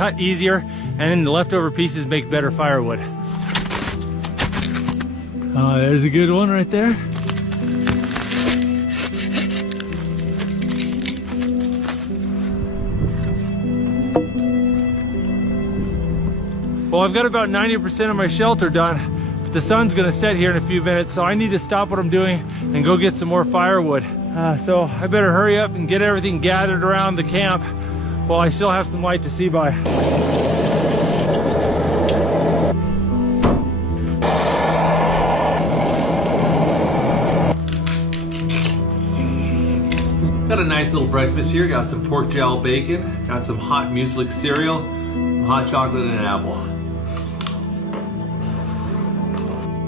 cut easier, and then the leftover pieces make better firewood. Oh, there's a good one right there. Well, I've got about 90% of my shelter done, but the sun's gonna set here in a few minutes, so I need to stop what I'm doing and go get some more firewood. So I better hurry up and get everything gathered around the camp while I still have some light to see by. Got a nice little breakfast here. Got some pork jowl bacon, got some hot muesli cereal, some hot chocolate and an apple.